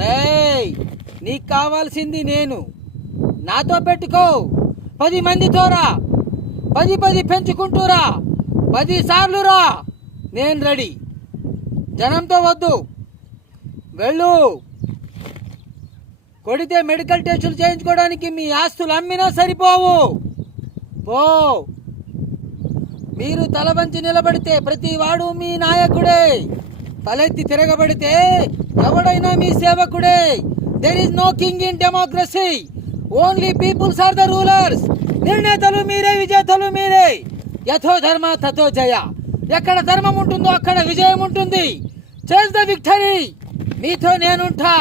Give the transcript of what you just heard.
రేయ్, నీకు కావాల్సింది నేను. నాతో పెట్టుకో. 10 మందితోరా. 10 పెంచుకుంటూరా. 10 సార్లు రా. నేను రెడీ. జనంతో వద్దు. వెళ్ళు. కొడితే మెడికల్ టెస్టులు చేయించుకోవడానికి మీ ఆస్తులు అమ్మినా సరిపోవు. పో. మీరు తల వంచి నిలబడితే ప్రతి వాడు మీ నాయకుడే. తలెత్తి తిరగబడితే ఎవడైనా మీ సేవకుడే. There is no king in democracy. Only peoples are the rulers. నిర్ణేతలు మీరే, విజేతలు మీరే. యథో ధర్మ తథో జయ. ఎక్కడ ధర్మం ఉంటుందో అక్కడ విజయం ఉంటుంది. చేస్ ద విక్టరీ. మీతో నేనుంటా.